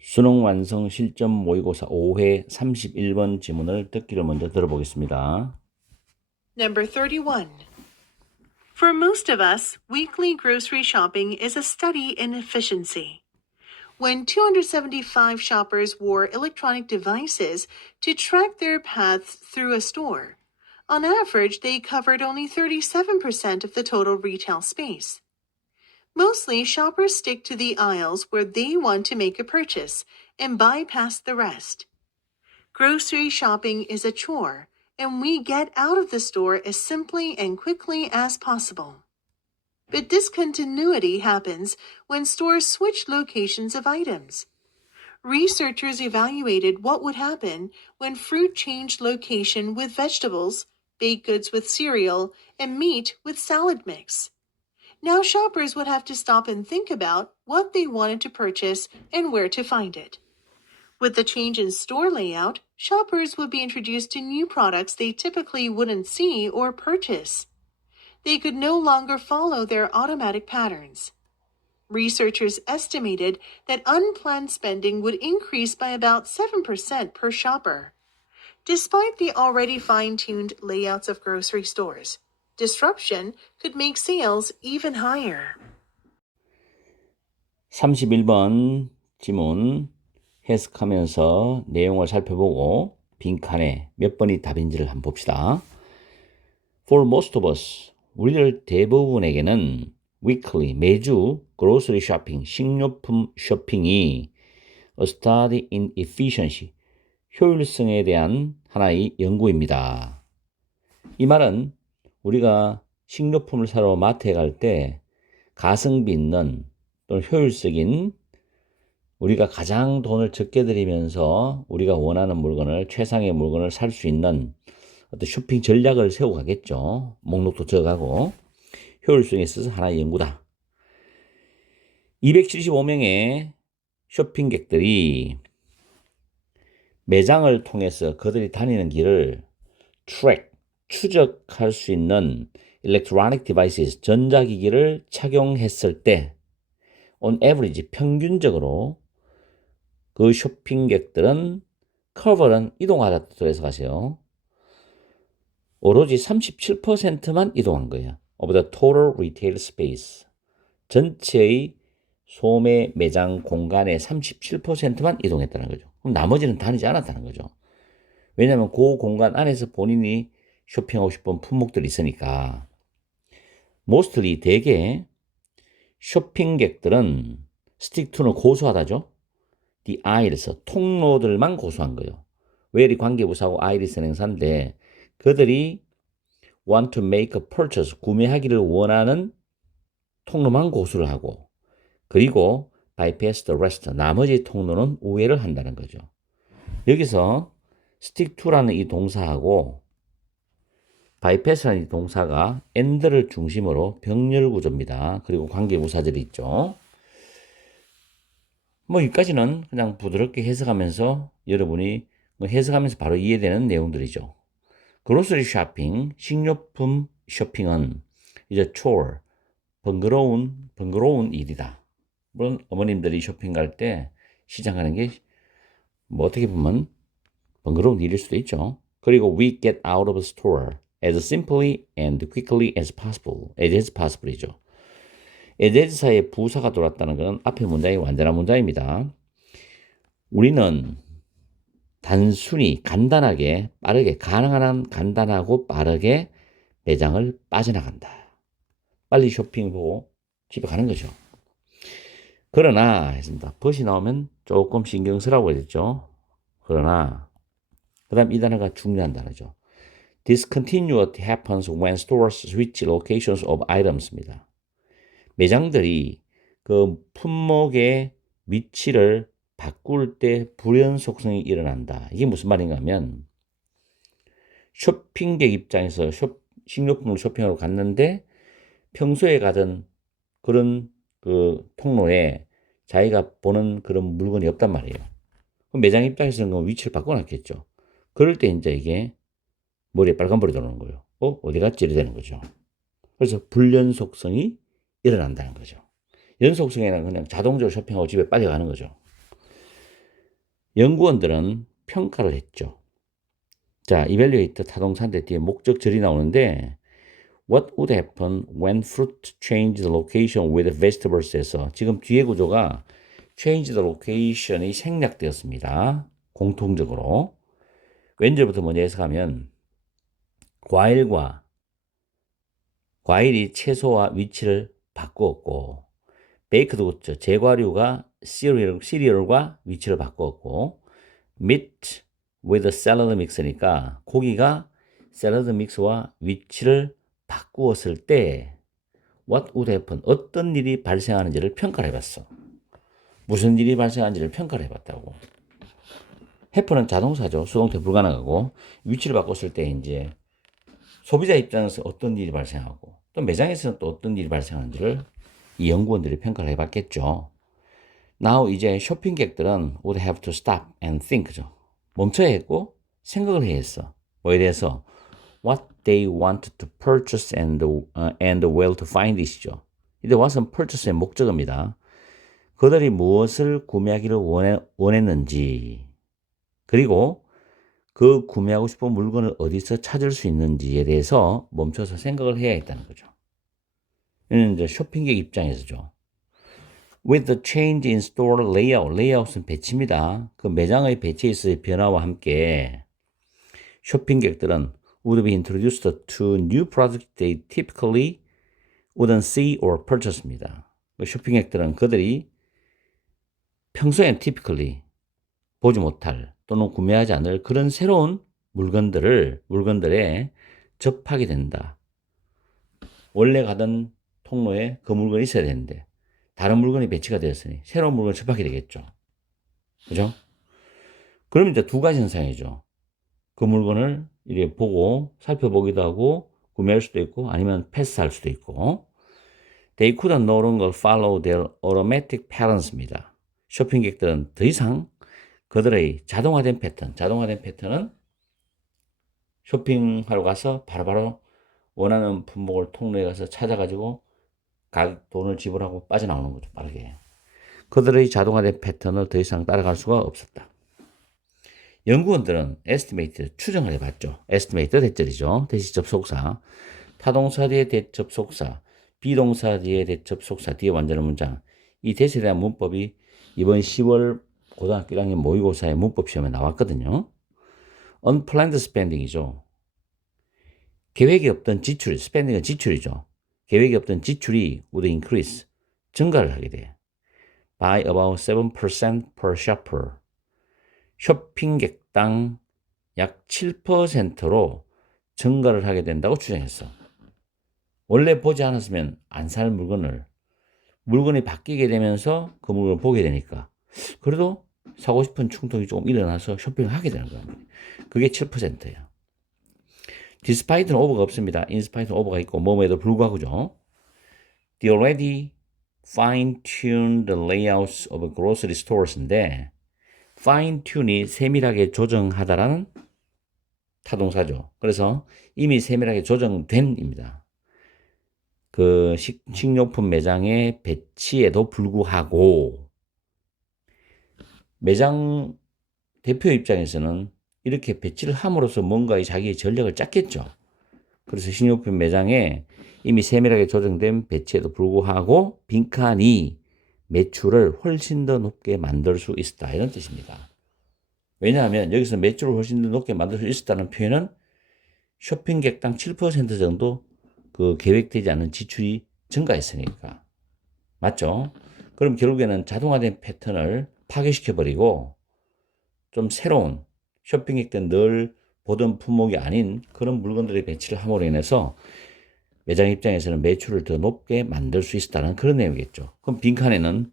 수능 완성 실전 모의고사 5회 31번 지문을 듣기를 먼저 들어보겠습니다. Number 31. For most of us, weekly grocery shopping is a study in efficiency. When 275 shoppers wore electronic devices to track their paths through a store, on average, they covered only 37% of the total retail space. Mostly, shoppers stick to the aisles where they want to make a purchase and bypass the rest. Grocery shopping is a chore, and we get out of the store as simply and quickly as possible. But discontinuity happens when stores switch locations of items. Researchers evaluated what would happen when fruit changed location with vegetables, baked goods with cereal, and meat with salad mix. Now shoppers would have to stop and think about what they wanted to purchase and where to find it. With the change in store layout, shoppers would be introduced to new products they typically wouldn't see or purchase. They could no longer follow their automatic patterns. Researchers estimated that unplanned spending would increase by about 7% per shopper. Despite the already fine-tuned layouts of grocery stores, disruption could make sales even higher. 31번 지문 해석하면서 내용을 살펴보고 빈칸에 몇 번이 답인지를 한번 봅시다. For most of us, 우리들 대부분에게는 weekly, 매주 grocery shopping, 식료품 쇼핑이 a study in efficiency, 효율성에 대한 하나의 연구입니다. 이 말은 우리가 식료품을 사러 마트에 갈 때 가성비 있는 또는 효율적인 우리가 가장 돈을 적게 들이면서 우리가 원하는 물건을 최상의 물건을 살 수 있는 어떤 쇼핑 전략을 세우고 가겠죠. 목록도 적어가고 효율성에 있어서 하나의 연구다. 275명의 쇼핑객들이 매장을 통해서 그들이 다니는 길을 트랙, 추적할 수 있는 electronic devices, 전자기기를 착용했을 때 on average, 평균적으로 그 쇼핑객들은 cover는 이동하다 뜻에서 가세요. 오로지 37%만 이동한 거예요. of the total retail space. 전체의 소매 매장 공간의 37%만 이동했다는 거죠. 그럼 나머지는 다니지 않았다는 거죠. 왜냐하면 그 공간 안에서 본인이 쇼핑하고 싶은 품목들이 있으니까. mostly 대개 쇼핑객들은 stick to는 고수하다죠. the aisles, 통로들만 고수한 거예요. where이 관계부사하고 aisle이 선행사인데 그들이 want to make a purchase, 구매하기를 원하는 통로만 고수를 하고 그리고 bypass the rest, 나머지 통로는 우회를 한다는 거죠. 여기서 stick to라는 이 동사하고 bypass라는 이 동사가 and를 중심으로 병렬 구조입니다. 그리고 관계부사절이 있죠. 뭐 여기까지는 그냥 부드럽게 해석하면서 여러분이 해석하면서 바로 이해되는 내용들이죠. 그로서리 쇼핑, 식료품 쇼핑은 이제 chore, 번거로운 일이다. 물론 어머님들이 쇼핑 갈 때 시장 가는 게 뭐 어떻게 보면 번거로운 일일 수도 있죠. 그리고 we get out of the store as simply and quickly as possible이죠. as사의 부사가 돌았다는 것은 앞에 문장이 완전한 문장입니다. 우리는 단순히 간단하게 빠르게 가능한 한 간단하고 빠르게 매장을 빠져나간다. 빨리 쇼핑하고 집에 가는 거죠. 그러나 했습니다. 벗이 나오면 조금 신경쓰라고 했죠. 그러나 그 다음 이 단어가 중요한 단어죠. Discontinuity happens when stores switch locations of items입니다. 매장들이 그 품목의 위치를 바꿀 때 불연 속성이 일어난다. 이게 무슨 말인가 하면 쇼핑객 입장에서 식료품을 쇼핑하러 갔는데 평소에 가던 그런 그 통로에 자기가 보는 그런 물건이 없단 말이에요. 그럼 매장 입장에서는 그 위치를 바꿔놨겠죠. 그럴 때 이제 이게 머리에 빨간불이 들어오는 거예요. 어디 갔지? 이래 되는 거죠. 그래서 불연 속성이 일어난다는 거죠. 연속성에는 그냥 자동적으로 쇼핑하고 집에 빨리 가는 거죠. 연구원들은 평가를 했죠. 자, evaluate 타동사인데 뒤에 목적절이 나오는데 What would happen when fruit changed location with vegetables에서 지금 뒤에 구조가 change the location이 생략되었습니다. 공통적으로. 왼절부터 먼저 해석하면 과일이 채소와 위치를 바꾸었고 베이크드 구드 제과류가 시리얼과 위치를 바꾸었고 meat with salad mix니까 고기가 샐러드 믹스와 위치를 바꾸었을 때 what would happen 어떤 일이 발생하는지를 평가를 해봤어. 무슨 일이 발생하는지를 평가를 해봤다고. happen은 자동사죠. 수동태 불가능하고 위치를 바꿨을 때 이제 소비자 입장에서 어떤 일이 발생하고 또 매장에서는 또 어떤 일이 발생하는지를 이 연구원들이 평가를 해봤겠죠. Now 이제 쇼핑객들은 would have to stop and think죠. 멈춰야 했고 생각을 해야 했어. 뭐에 대해서? What they wanted to purchase and where to find it이죠. 이때 what은 purchase의 목적어입니다. 그들이 무엇을 구매하기를 원했는지 그리고 그 구매하고 싶은 물건을 어디서 찾을 수 있는지에 대해서 멈춰서 생각을 해야 했다는 거죠. 이는 이제 쇼핑객 입장에서죠. With the change in store layout, layout은 배치입니다. 그 매장의 배치에 있어의 변화와 함께 쇼핑객들은 would be introduced to new products they typically wouldn't see or purchase입니다. 쇼핑객들은 그들이 평소엔 typically 보지 못할 또는 구매하지 않을 그런 새로운 물건들에 접하게 된다. 원래 가던 통로에 그 물건이 있어야 되는데 다른 물건이 배치가 되었으니 새로운 물건을 접하게 되겠죠. 그죠? 그럼 이제 두 가지 현상이죠. 그 물건을 이렇게 보고 살펴보기도 하고 구매할 수도 있고 아니면 패스할 수도 있고 They couldn't no longer follow their automatic patterns입니다. 쇼핑객들은 더 이상 그들의 자동화된 패턴은 쇼핑하러 가서 바로바로 원하는 품목을 통로에 가서 찾아가지고 돈을 지불하고 빠져나오는 거죠. 빠르게. 그들의 자동화된 패턴을 더 이상 따라갈 수가 없었다. 연구원들은 estimate 추정을 해봤죠. estimate 대절이죠. 대시 접속사. 타동사 뒤에 대접속사. 비동사 뒤에 대접속사. 뒤에 완전한 문장. 이 대시에 대한 문법이 이번 10월 고등학교 1학년 모의고사의 문법 시험에 나왔거든요. unplanned spending이죠. 계획이 없던 지출, spending은 지출이죠. 계획이 없던 지출이 would increase, 증가를 하게 돼. by about 7% per shopper. 쇼핑객당 약 7%로 증가를 하게 된다고 추정했어. 원래 보지 않았으면 안 살 물건이 바뀌게 되면서 그 물건을 보게 되니까 그래도 사고 싶은 충동이 조금 일어나서 쇼핑을 하게 되는 거야. 그게 7%예요. despite는 over가 없습니다. in spite는 over가 있고 뭐뭐에도 불구하고죠. The already fine-tuned layouts of grocery stores인데 fine-tune이 세밀하게 조정하다라는 타동사죠. 그래서 이미 세밀하게 조정된입니다. 그 식료품 매장의 배치에도 불구하고 매장 대표 입장에서는 이렇게 배치를 함으로써 뭔가 자기의 전략을 짰겠죠. 그래서 식료품 매장에 이미 세밀하게 조정된 배치에도 불구하고 빈칸이 매출을 훨씬 더 높게 만들 수 있었다. 이런 뜻입니다. 왜냐하면 여기서 매출을 훨씬 더 높게 만들 수 있었다는 표현은 쇼핑객당 7% 정도 그 계획되지 않은 지출이 증가했으니까. 맞죠? 그럼 결국에는 자동화된 패턴을 파괴시켜버리고 좀 새로운 쇼핑객들 늘 보던 품목이 아닌 그런 물건들의 배치를 함으로 인해서 매장 입장에서는 매출을 더 높게 만들 수 있었다는 그런 내용이겠죠. 그럼 빈칸에는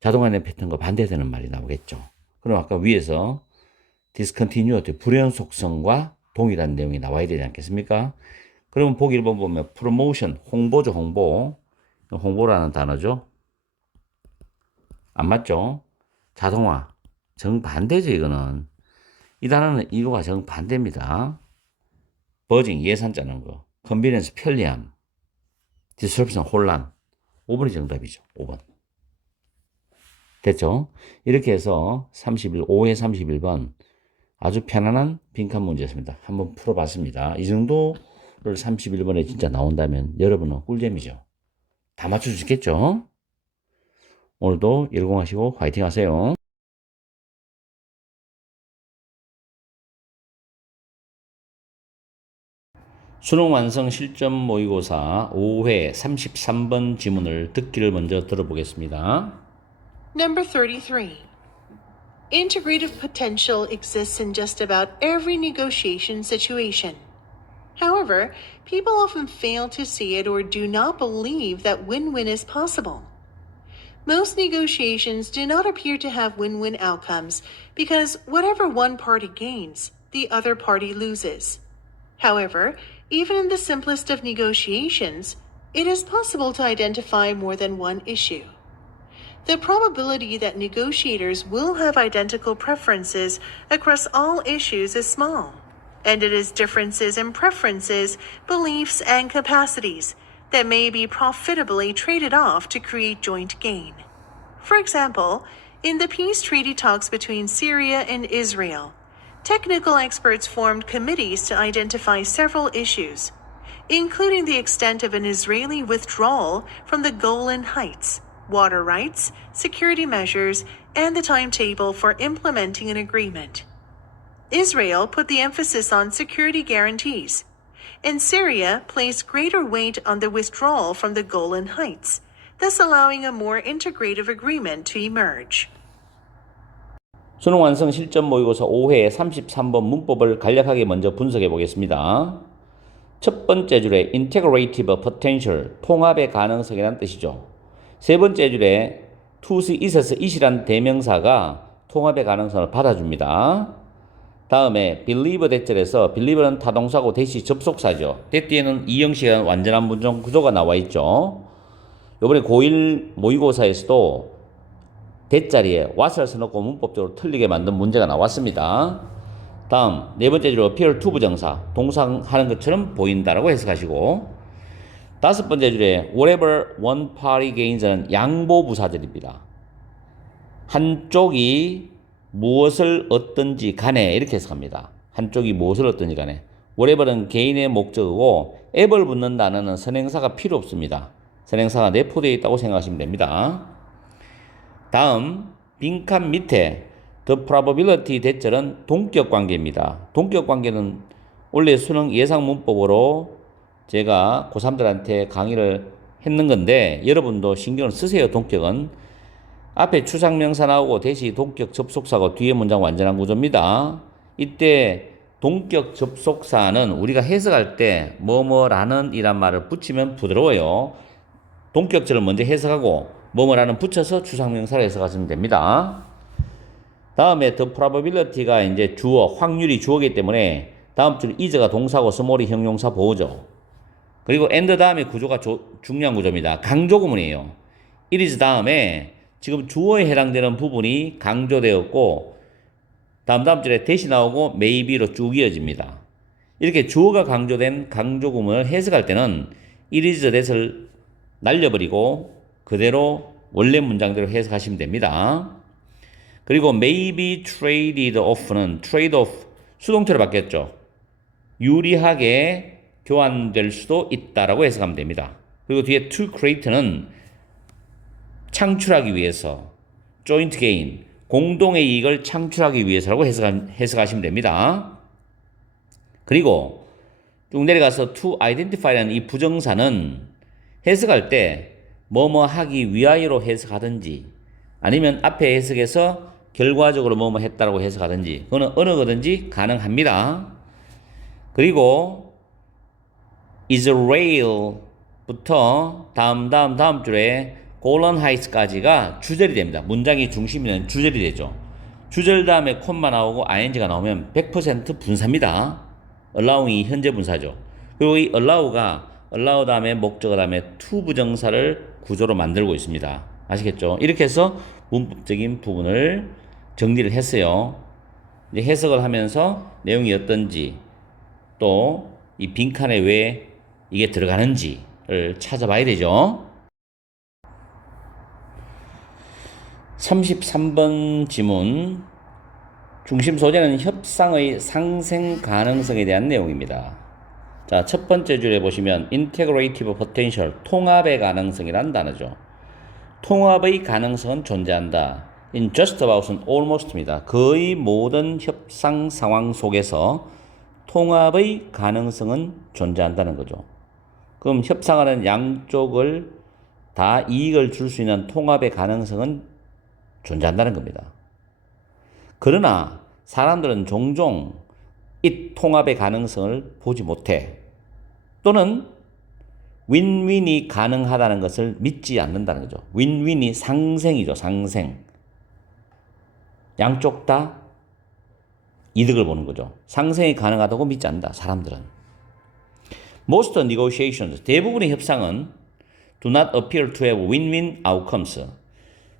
자동화된 패턴과 반대되는 말이 나오겠죠. 그럼 아까 위에서 discontinuity, 불연속성과 동일한 내용이 나와야 되지 않겠습니까? 그러면 보기 1번 보면 promotion, 홍보죠, 홍보. 홍보라는 단어죠. 안 맞죠? 자동화, 정반대죠, 이거는. 이 단어는 이거가 정반대입니다. 버징, 예산 짜는 거. 컨비니언스, 편리함. 디스럽션, 혼란. 5번이 정답이죠, 5번. 됐죠? 이렇게 해서 5회 31번 아주 편안한 빈칸 문제였습니다. 한번 풀어봤습니다. 이 정도를 31번에 진짜 나온다면 여러분은 꿀잼이죠. 다 맞출 수 있겠죠? 오늘도 열공하시고 화이팅 하세요. 수능 완성 실전 모의고사 5회 33번 지문을 듣기를 먼저 들어보겠습니다. Number 33. Integrative potential exists in just about every negotiation situation. However, people often fail to see it or do not believe that win-win is possible. Most negotiations do not appear to have win-win outcomes because whatever one party gains, the other party loses. However, even in the simplest of negotiations, it is possible to identify more than one issue. The probability that negotiators will have identical preferences across all issues is small, and it is differences in preferences, beliefs, and capacities that may be profitably traded off to create joint gain. For example, in the peace treaty talks between Syria and Israel, technical experts formed committees to identify several issues, including the extent of an Israeli withdrawal from the Golan Heights, water rights, security measures, and the timetable for implementing an agreement. Israel put the emphasis on security guarantees, and Syria placed greater weight on the withdrawal from the Golan Heights, thus allowing a more integrative agreement to emerge. 수능 완성 실전 모의고사 5회 33번 문법을 간략하게 먼저 분석해 보겠습니다. 첫 번째 줄에 integrative potential, 통합의 가능성이라는 뜻이죠. 세 번째 줄에 to's, is's, it이란 대명사가 통합의 가능성을 받아줍니다. 다음에 believe 대절에서 believe는 타동사고 대시 접속사죠. 대 뒤에는 이형식의 완전한 문장 구조가 나와 있죠. 이번에 고1 모의고사에서도 대자리에 what을 써놓고 문법적으로 틀리게 만든 문제가 나왔습니다. 다음 네 번째 줄로 appear to 부정사, 동사하는 것처럼 보인다라고 해석하시고, 다섯 번째 줄에 whatever one party gains는 양보부사절입니다. 한쪽이 무엇을 얻든지 간에 이렇게 해석합니다. 한쪽이 무엇을 얻든지 간에. whatever는 개인의 목적이고 ab을 붙는 단어는 선행사가 필요 없습니다. 선행사가 내포되어 있다고 생각하시면 됩니다. 다음 빈칸 밑에 the probability 대절은 동격관계입니다. 동격관계는 원래 수능 예상 문법으로 제가 고3들한테 강의를 했는 건데 여러분도 신경을 쓰세요. 동격은 앞에 추상명사 나오고 대시 동격 접속사고 뒤에 문장 완전한 구조입니다. 이때 동격 접속사는 우리가 해석할 때 뭐뭐라는 이란 말을 붙이면 부드러워요. 동격절을 먼저 해석하고 뭐뭐라는 붙여서 추상명사를 해석하시면 됩니다. 다음에 the probability가 이제 주어, 확률이 주어이기 때문에 다음 줄 is가 동사고 small이 형용사 보호죠. 그리고 and 다음에 구조가 중요한 구조입니다. 강조구문이에요. it is 다음에 지금 주어에 해당되는 부분이 강조되었고 다음 줄에 대시 나오고 maybe로 쭉 이어집니다. 이렇게 주어가 강조된 강조구문을 해석할 때는 it is that을 날려버리고 그대로 원래 문장대로 해석하시면 됩니다. 그리고 may be traded off는 trade off 수동태로 바뀌었죠. 유리하게 교환될 수도 있다라고 해석하면 됩니다. 그리고 뒤에 to create는 창출하기 위해서, joint gain 공동의 이익을 창출하기 위해서라고 해석하시면 됩니다. 그리고 쭉 내려가서 to identify라는 이 부정사는 해석할 때 뭐뭐 하기 위하여로 해석하든지 아니면 앞에 해석에서 결과적으로 뭐뭐 했다라고 해석하든지 그거는 어느 거든지 가능합니다. 그리고 Israel부터 다음 줄에 Golan Heights까지가 주절이 됩니다. 문장의 중심에는 주절이 되죠. 주절 다음에 콤마 나오고 ing가 나오면 100% 분사입니다. allowing이 현재 분사죠. 그리고 이 allow 다음에 목적어 다음에 to 부정사를 구조로 만들고 있습니다. 아시겠죠? 이렇게 해서 문법적인 부분을 정리를 했어요. 이제 해석을 하면서 내용이 어떤지 또 이 빈칸에 왜 이게 들어가는지를 찾아봐야 되죠. 33번 지문. 중심 소재는 협상의 상생 가능성에 대한 내용입니다. 자, 첫 번째 줄에 보시면 integrative potential, 통합의 가능성이라는 단어죠. 통합의 가능성은 존재한다. in just about은 almost입니다. 거의 모든 협상 상황 속에서 통합의 가능성은 존재한다는 거죠. 그럼 협상하는 양쪽을 다 이익을 줄 수 있는 통합의 가능성은 존재한다는 겁니다. 그러나 사람들은 종종 이 통합의 가능성을 보지 못해 또는 윈윈이 가능하다는 것을 믿지 않는다는 거죠. 윈윈이 상생이죠. 상생. 양쪽 다 이득을 보는 거죠. 상생이 가능하다고 믿지 않는다. 사람들은. Most negotiations, 대부분의 협상은 do not appear to have win-win outcomes.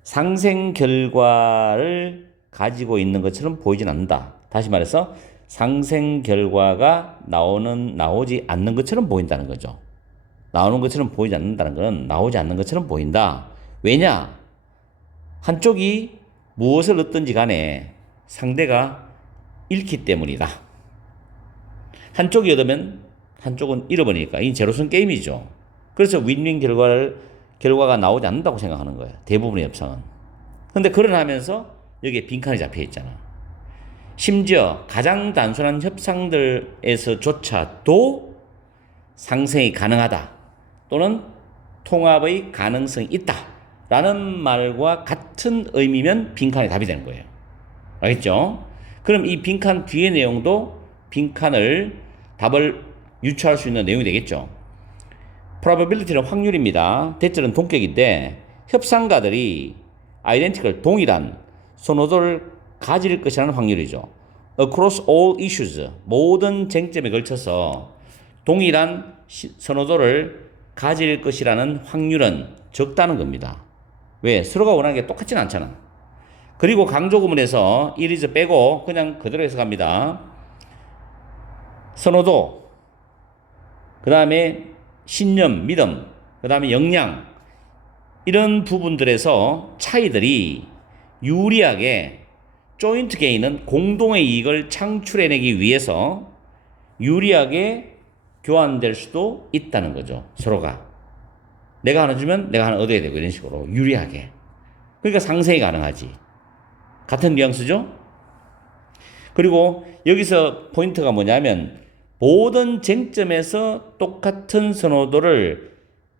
상생 결과를 가지고 있는 것처럼 보이진 않는다. 다시 말해서 상생 결과가 나오지 않는 것처럼 보인다는 거죠. 나오는 것처럼 보이지 않는다는 건 나오지 않는 것처럼 보인다. 왜냐? 한쪽이 무엇을 얻든지 간에 상대가 잃기 때문이다. 한쪽이 얻으면 한쪽은 잃어버리니까 이 제로섬 게임이죠. 그래서 윈윈 결과가 나오지 않는다고 생각하는 거예요. 대부분의 협상은. 근데 그러하면서 여기에 빈칸이 잡혀 있잖아. 심지어 가장 단순한 협상들에서조차도 상생이 가능하다 또는 통합의 가능성이 있다 라는 말과 같은 의미면 빈칸이 답이 되는 거예요. 알겠죠? 그럼 이 빈칸 뒤의 내용도 빈칸을 답을 유추할 수 있는 내용이 되겠죠. probability는 확률입니다. 대절은 동격인데 협상가들이 identical 동일한 선호도를 가질 것이라는 확률이죠. across all issues, 모든 쟁점에 걸쳐서 동일한 선호도를 가질 것이라는 확률은 적다는 겁니다. 왜? 서로가 원하는 게 똑같지는 않잖아. 그리고 강조 구문에서 it is 빼고 그냥 그대로 해석합니다. 선호도, 그 다음에 신념, 믿음, 그 다음에 역량, 이런 부분들에서 차이들이 유리하게 조인트 게인은 공동의 이익을 창출해내기 위해서 유리하게 교환될 수도 있다는 거죠. 서로가. 내가 하나 주면 내가 하나 얻어야 되고 이런 식으로 유리하게. 그러니까 상생이 가능하지. 같은 뉘앙스죠? 그리고 여기서 포인트가 뭐냐면 모든 쟁점에서 똑같은 선호도를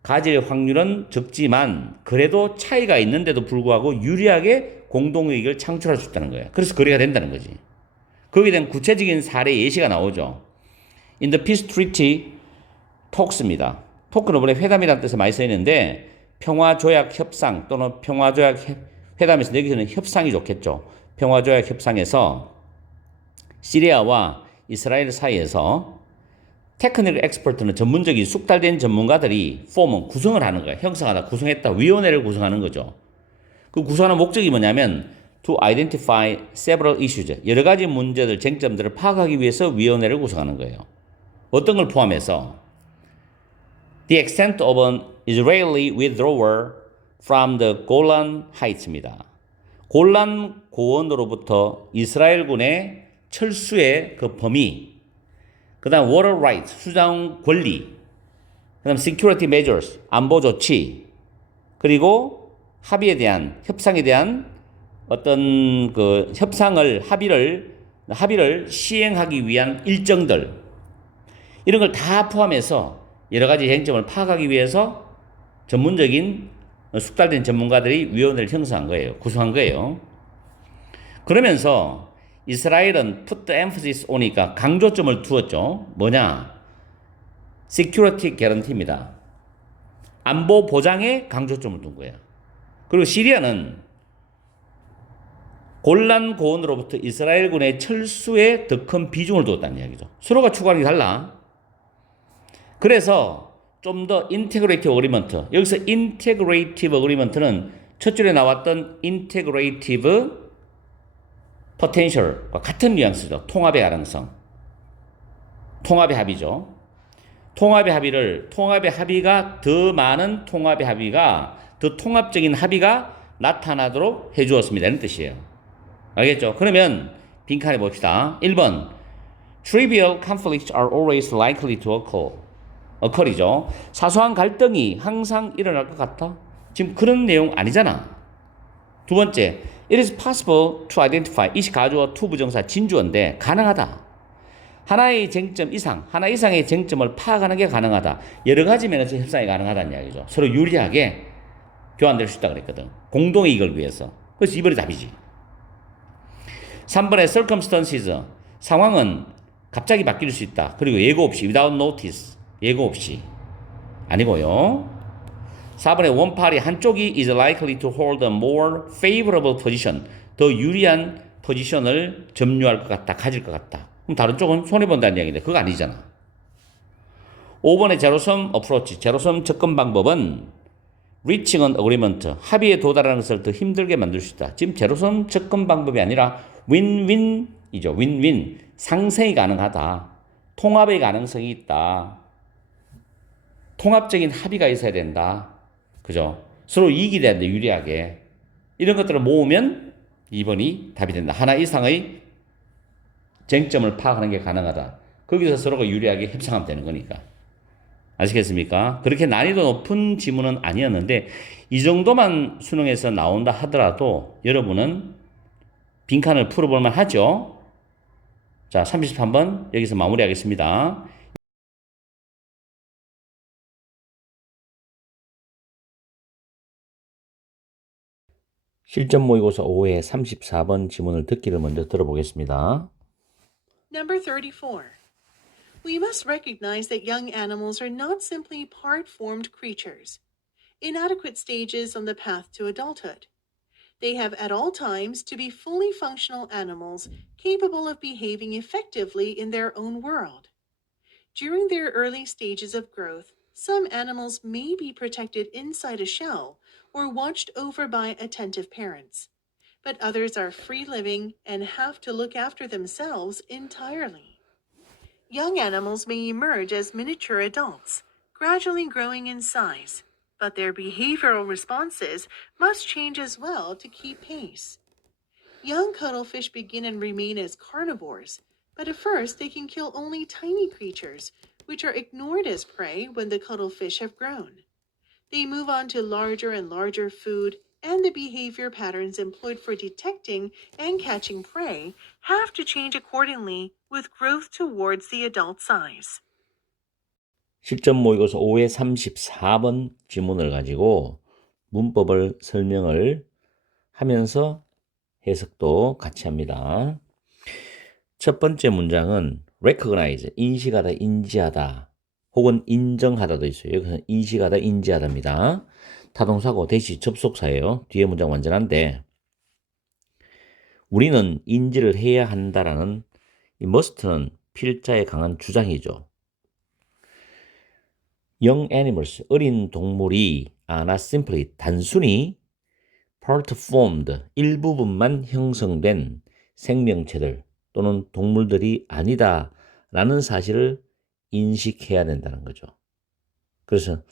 가질 확률은 적지만 그래도 차이가 있는데도 불구하고 유리하게 공동이익을 창출할 수 있다는 거예요. 그래서 거래가 된다는 거지. 거기에 대한 구체적인 사례 예시가 나오죠. In the peace treaty talks입니다. 토크는 원래 회담이라는 뜻에 많이 쓰이는데 평화조약 협상 또는 평화조약 회담에서 여기서는 협상이 좋겠죠. 평화조약 협상에서 시리아와 이스라엘 사이에서 테크닉 엑스퍼트는 전문적인 숙달된 전문가들이 폼은 구성을 하는 거예요. 형성하다, 구성했다, 위원회를 구성하는 거죠. 그 구성하는 목적이 뭐냐면 to identify several issues, 여러 가지 문제들, 쟁점들을 파악하기 위해서 위원회를 구성하는 거예요. 어떤 걸 포함해서 the extent of an Israeli withdrawal from the Golan Heights입니다. 골란 고원으로부터 이스라엘군의 철수의 그 범위, 그 다음 water rights, 수장 권리, 그 다음 security measures, 안보 조치, 그리고 합의에 대한, 협상에 대한 어떤 그 합의를 시행하기 위한 일정들, 이런 걸 다 포함해서 여러 가지 쟁점을 파악하기 위해서 전문적인 숙달된 전문가들이 위원회를 형성한 거예요. 구성한 거예요. 그러면서 이스라엘은 put the emphasis on이니까 강조점을 두었죠. 뭐냐? security guarantee입니다. 안보 보장에 강조점을 둔 거예요. 그리고 시리아는 골란 고원으로부터 이스라엘군의 철수에 더 큰 비중을 두었다는 이야기죠. 서로가 추구하는 게 달라. 그래서 좀 더 integrative agreement, 여기서 integrative agreement는 첫 줄에 나왔던 integrative potential과 같은 뉘앙스죠. 통합의 가능성. 통합의 합의죠. 통합의 합의가 더 많은 통합의 합의가, 더 통합적인 합의가 나타나도록 해주었습니다. 이런 뜻이에요. 알겠죠? 그러면 빈칸에 봅시다. 1번 Trivial conflicts are always likely to occur이죠. 사소한 갈등이 항상 일어날 것 같아? 지금 그런 내용 아니잖아. 두 번째, It is possible to identify. 이시 가주어 to 부정사 진주어인데 가능하다. 하나의 쟁점 이상, 하나 이상의 쟁점을 파악하는 게 가능하다. 여러 가지 면에서 협상이 가능하다는 이야기죠. 서로 유리하게 교환될 수 있다 그랬거든. 공동의 이익을 위해서. 그래서 2번이 답이지. 3번의 circumstances. 상황은 갑자기 바뀔 수 있다. 그리고 예고 없이, without notice. 예고 없이. 아니고요. 4번의 원팔이 한쪽이 is likely to hold a more favorable position. 더 유리한 포지션을 점유할 것 같다. 가질 것 같다. 그럼 다른 쪽은 손해본다는 이야기인데 그거 아니잖아. 5번의 제로섬 어프로치. 제로섬 접근 방법은 reaching an agreement. 합의에 도달하는 것을 더 힘들게 만들 수 있다. 지금 제로섬 접근 방법이 아니라 윈윈이죠. 윈윈. 상생이 가능하다. 통합의 가능성이 있다. 통합적인 합의가 있어야 된다. 그죠? 서로 이익이 되는데 유리하게. 이런 것들을 모으면 2번이 답이 된다. 하나 이상의 쟁점을 파악하는 게 가능하다. 거기서 서로가 유리하게 협상하면 되는 거니까. 아시겠습니까? 그렇게 난이도 높은 지문은 아니었는데 이 정도만 수능에서 나온다 하더라도 여러분은 빈칸을 풀어볼 만하죠? 자, 33번 여기서 마무리하겠습니다. 실전 모의고사 5회 34번 지문을 듣기를 먼저 들어보겠습니다. Number 34. We must recognize that young animals are not simply part-formed creatures, inadequate stages on the path to adulthood. They have at all times to be fully functional animals capable of behaving effectively in their own world. During their early stages of growth, some animals may be protected inside a shell or watched over by attentive parents, but others are free-living and have to look after themselves entirely. Young animals may emerge as miniature adults, gradually growing in size, but their behavioral responses must change as well to keep pace. Young cuttlefish begin and remain as carnivores, but at first they can kill only tiny creatures, which are ignored as prey when the cuttlefish have grown. They move on to larger and larger food, and the behavior patterns employed for detecting and catching prey have to change accordingly with growth towards the adult size. 실전 모의고사 5회 34번 지문을 가지고 문법을 설명을 하면서 해석도 같이 합니다. 첫 번째 문장은 recognize, 인식하다, 인지하다 혹은 인정하다도 있어요. 여기서는 인식하다, 인지하다입니다. 타동사고 대시 접속사예요. 뒤에 문장 완전한데 우리는 인지를 해야 한다라는 이 must는 필자의 강한 주장이죠. Young animals, 어린 동물이 not simply, 단순히 part-formed, 일부분만 형성된 생명체들 또는 동물들이 아니다라는 사실을 인식해야 된다는 거죠. 그래서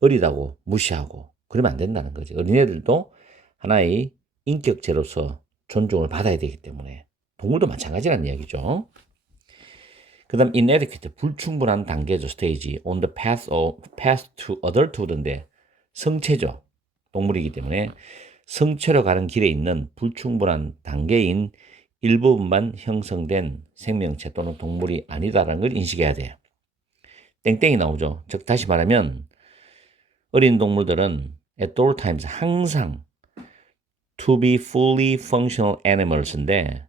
어리다고 무시하고 그러면 안 된다는 거죠. 어린애들도 하나의 인격체로서 존중을 받아야 되기 때문에 동물도 마찬가지라는 이야기죠. 그 다음 inadequate, 불충분한 단계죠. 스테이지. on the path to adulthood인데 성체죠. 동물이기 때문에 성체로 가는 길에 있는 불충분한 단계인 일부분만 형성된 생명체 또는 동물이 아니다라는 걸 인식해야 돼요. 땡땡이 나오죠. 즉 다시 말하면 어린 동물들은 at all times, 항상 to be fully functional animals인데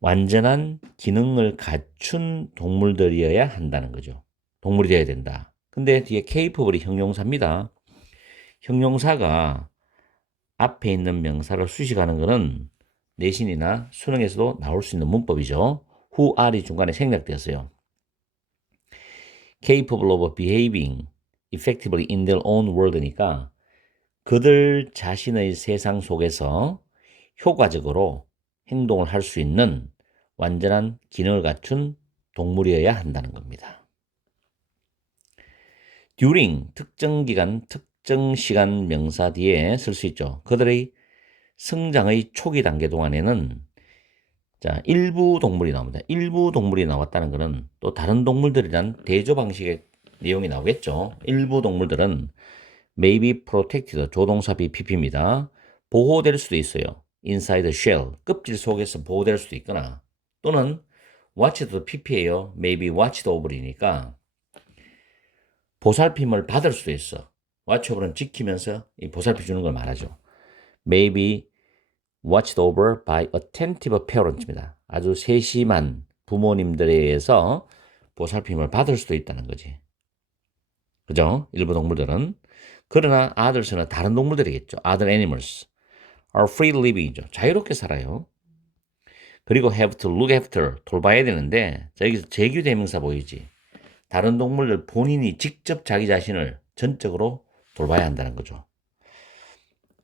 완전한 기능을 갖춘 동물들이어야 한다는 거죠. 동물이 되어야 된다. 근데 뒤에 capable이 형용사입니다. 형용사가 앞에 있는 명사를 수식하는 것은 내신이나 수능에서도 나올 수 있는 문법이죠. who are이 중간에 생략되었어요. capable of behaving effectively in their own world니까 그들 자신의 세상 속에서 효과적으로 행동을 할 수 있는 완전한 기능을 갖춘 동물이어야 한다는 겁니다. during, 특정 기간, 특정 시간 명사 뒤에 쓸 수 있죠. 그들의 성장의 초기 단계 동안에는 자, 일부 동물이 나옵니다. 일부 동물이 나왔다는 것은 또 다른 동물들이란 대조 방식의 내용이 나오겠죠. 일부 동물들은 may be protected, 조동사 BPP입니다. 보호될 수도 있어요. inside the shell, 껍질 속에서 보호될 수도 있거나 또는 watched도 PP예요. may be watched over이니까 보살핌을 받을 수도 있어. watch over는 지키면서 이 보살펴 주는 걸 말하죠. may be watched over by attentive parents입니다. 아주 세심한 부모님들에 의해서 보살핌을 받을 수도 있다는 거지. 그죠? 일부 동물들은. 그러나 others는 다른 동물들이겠죠. other animals are free living이죠. 자유롭게 살아요. 그리고 have to look after, 돌봐야 되는데 자, 여기서 제규대명사 보이지? 다른 동물들 본인이 직접 자기 자신을 전적으로 돌봐야 한다는 거죠.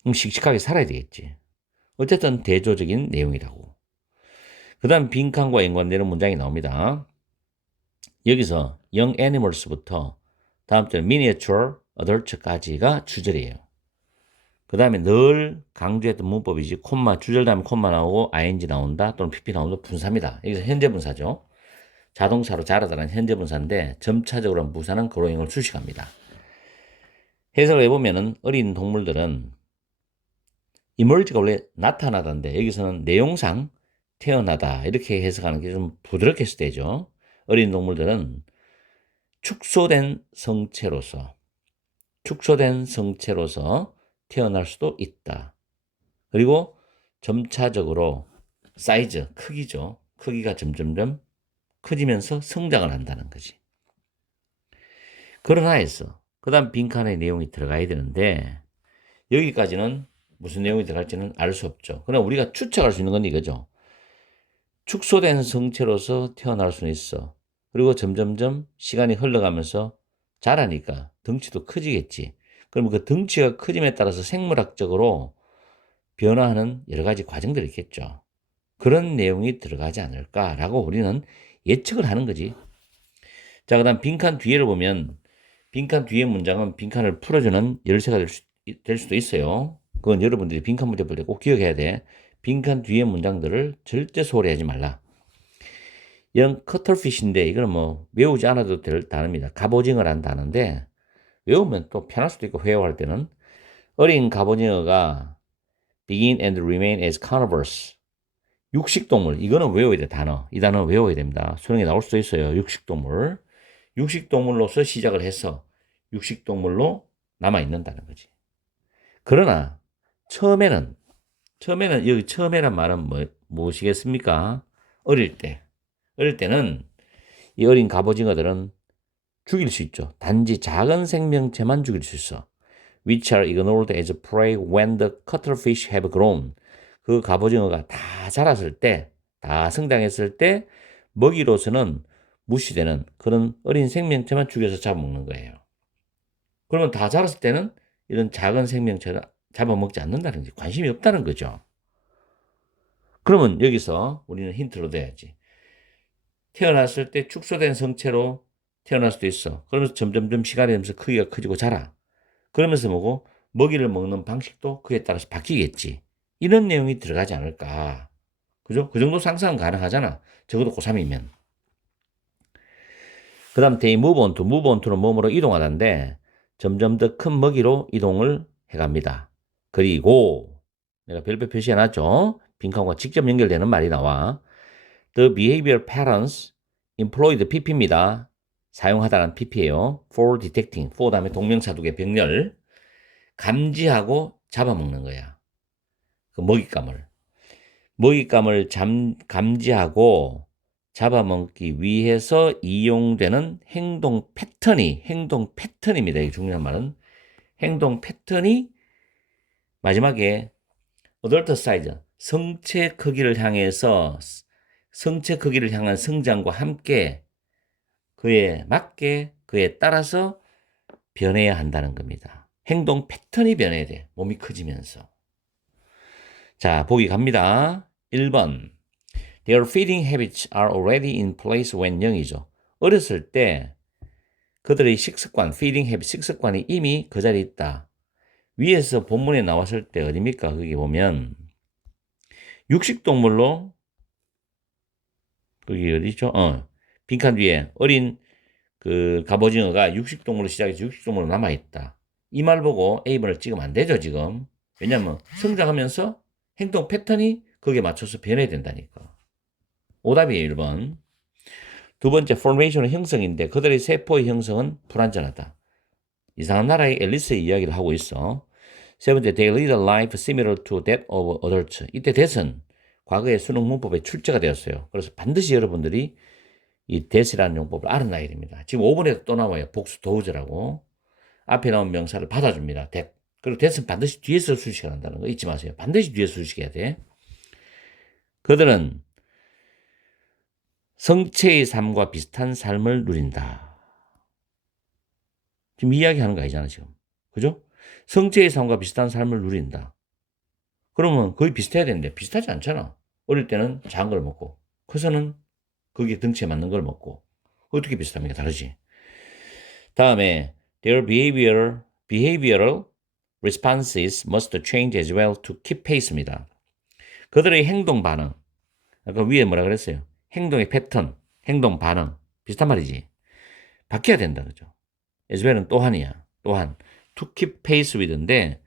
그럼 씩씩하게 살아야 되겠지. 어쨌든 대조적인 내용이라고. 그 다음 빈칸과 연관되는 문장이 나옵니다. 여기서 young animals부터 다음 절 miniature adults까지가 주절이에요. 그 다음에 늘 강조했던 문법이지 콤마, 주절 다음에 콤마 나오고 ing 나온다 또는 pp 나온다 분사입니다. 여기서 현재 분사죠. 자동차로 자라다는 현재 분사인데 점차적으로 부사는 growing을 수식합니다. 해석을 해보면은 어린 동물들은 emerge가 원래 나타나다인데 여기서는 내용상 태어나다 이렇게 해석하는 게 좀 부드럽게 쓰되죠. 어린 동물들은 축소된 성체로서 태어날 수도 있다. 그리고 점차적으로 사이즈, 크기죠. 크기가 점점점 커지면서 성장을 한다는 거지. 그러나 해서 그 다음 빈칸에 내용이 들어가야 되는데 여기까지는 무슨 내용이 들어갈지는 알 수 없죠. 그러나 우리가 추측할 수 있는 건 이거죠. 축소된 성체로서 태어날 수는 있어. 그리고 점점점 시간이 흘러가면서 자라니까 덩치도 커지겠지. 그러면 그 덩치가 커짐에 따라서 생물학적으로 변화하는 여러 가지 과정들이 있겠죠. 그런 내용이 들어가지 않을까라고 우리는 예측을 하는 거지. 자, 그 다음 빈칸 뒤에를 보면 빈칸 뒤에 문장은 빈칸을 풀어주는 열쇠가 될 수도 있어요. 그건 여러분들이 빈칸 문제 볼 때 꼭 기억해야 돼. 빈칸 뒤에 문장들을 절대 소홀히 하지 말라. 이런 커터피쉬인데 이거는 뭐 외우지 않아도 될 단어입니다. 갑오징어라는 단어인데 외우면 또 편할 수도 있고 회화할 때는 어린 갑오징어가 begin and remain as carnivores. 육식동물. 이거는 외워야 돼 단어. 이 단어 외워야 됩니다. 수능에 나올 수도 있어요. 육식동물. 육식동물로서 시작을 해서 육식동물로 남아있는다는 거지. 그러나 처음에는 여기 처음에란 말은 무엇이겠습니까? 어릴 때는 이 어린 갑오징어들은 죽일 수 있죠. 단지 작은 생명체만 죽일 수 있어. Which are ignored as prey when the cuttlefish have grown. 그 갑오징어가 다 자랐을 때, 다 성장했을 때 먹이로서는 무시되는 그런 어린 생명체만 죽여서 잡아먹는 거예요. 그러면 다 자랐을 때는 이런 작은 생명체를 잡아먹지 않는다는 게 관심이 없다는 거죠. 그러면 여기서 우리는 힌트로 돼야지. 태어났을 때 축소된 성체로 태어날 수도 있어. 그러면서 점점점 시간이 되면서 크기가 커지고 자라. 그러면서 뭐고 먹이를 먹는 방식도 그에 따라서 바뀌겠지. 이런 내용이 들어가지 않을까. 그죠? 그 정도 상상은 가능하잖아. 적어도 고3이면. 그 다음 they move on to는 몸으로 이동하다인데 점점 더 큰 먹이로 이동을 해갑니다. 그리고 내가 별표 표시해놨죠. 빈칸과 직접 연결되는 말이 나와. The behavior patterns employed PP입니다. 사용하다는 PP예요. For detecting, for 다음에 동명사 두 개 병렬 감지하고 잡아먹는 거야. 그 먹잇감을 감지하고 잡아먹기 위해서 이용되는 행동 패턴입니다. 이게 중요한 말은 행동 패턴이 마지막에 adult size, 성체 크기를 향한 성장과 함께 그에 맞게 그에 따라서 변해야 한다는 겁니다. 행동 패턴이 변해야 돼. 몸이 커지면서. 자, 보기 갑니다. 1번. Their feeding habits are already in place when young이죠. 어렸을 때 그들의 식습관이 이미 그 자리에 있다. 위에서 본문에 나왔을 때 어딥니까? 거기 보면 육식동물로 거기 어디죠? 빈칸 뒤에 어린 그 갑오징어가 육식동물로 시작해서 육식동물로 남아있다. 이 말 보고 A번을 찍으면 안 되죠, 지금. 왜냐면 성장하면서 행동 패턴이 거기에 맞춰서 변해야 된다니까. 오답이에요, 1번. 두 번째, formation은 형성인데 그들의 세포의 형성은 불완전하다. 이상한 나라의 앨리스의 이야기를 하고 있어. 세 번째, they lead a life similar to that of adults. 이때 that은 과거의 수능 문법에 출제가 되었어요. 그래서 반드시 여러분들이 이 that이라는 용법을 알아놔야 됩니다. 지금 5번에도 또 나와요. 복수 도우즈라고. 앞에 나온 명사를 받아줍니다. that. 그리고 that은 반드시 뒤에서 수식을 한다는 거 잊지 마세요. 반드시 뒤에서 수식해야 돼. 그들은 성체의 삶과 비슷한 삶을 누린다. 지금 이야기하는 거 아니잖아, 지금. 그죠? 성체의 삶과 비슷한 삶을 누린다. 그러면 거의 비슷해야 되는데 비슷하지 않잖아. 어릴 때는 작은 걸 먹고 커서는 거기에 등치에 맞는 걸 먹고. 어떻게 비슷합니까? 다르지. 다음에 their behavioral responses must change as well to keep pace입니다. 그들의 행동 반응. 아까 위에 뭐라 그랬어요? 행동의 패턴, 행동 반응. 비슷한 말이지. 바뀌어야 된다. 그죠? as well은 또한이야. 또한. to keep pace with인데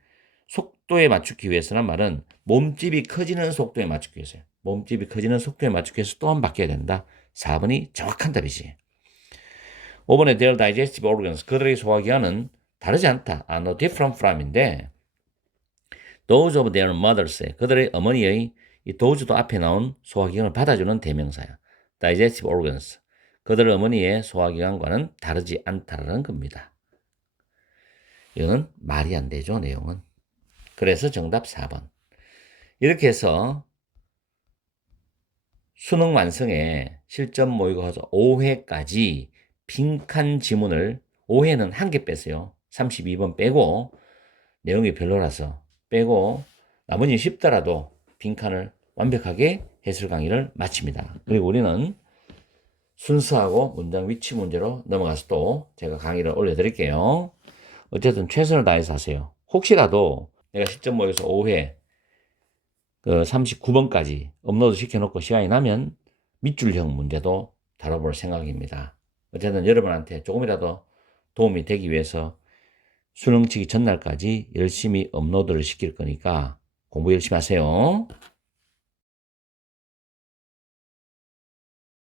속도에 맞추기 위해서란 말은 몸집이 커지는 속도에 맞추기 위해서요. 몸집이 커지는 속도에 맞추기 위해서 또한 바뀌어야 된다. 4번이 정확한 답이지. 5번에 their digestive organs, 그들의 소화기관은 다르지 않다. no different from인데 those of their mothers, 그들의 어머니의 이 those도 앞에 나온 소화기관을 받아주는 대명사야. digestive organs, 그들의 어머니의 소화기관과는 다르지 않다라는 겁니다. 이거는 말이 안 되죠, 내용은. 그래서 정답 4번. 이렇게 해서 수능 완성에 실전 모의고사 5회까지 빈칸 지문을 5회는 한 개 뺐어요. 32번 빼고 내용이 별로라서 빼고 나머지 쉽더라도 빈칸을 완벽하게 해설 강의를 마칩니다. 그리고 우리는 순서하고 문장 위치 문제로 넘어가서 또 제가 강의를 올려드릴게요. 어쨌든 최선을 다해서 하세요. 혹시라도 내가 실전 모의고사 5회 39번까지 업로드 시켜놓고 시간이 나면 밑줄형 문제도 다뤄볼 생각입니다. 어쨌든 여러분한테 조금이라도 도움이 되기 위해서 수능 치기 전날까지 열심히 업로드를 시킬 거니까 공부 열심히 하세요.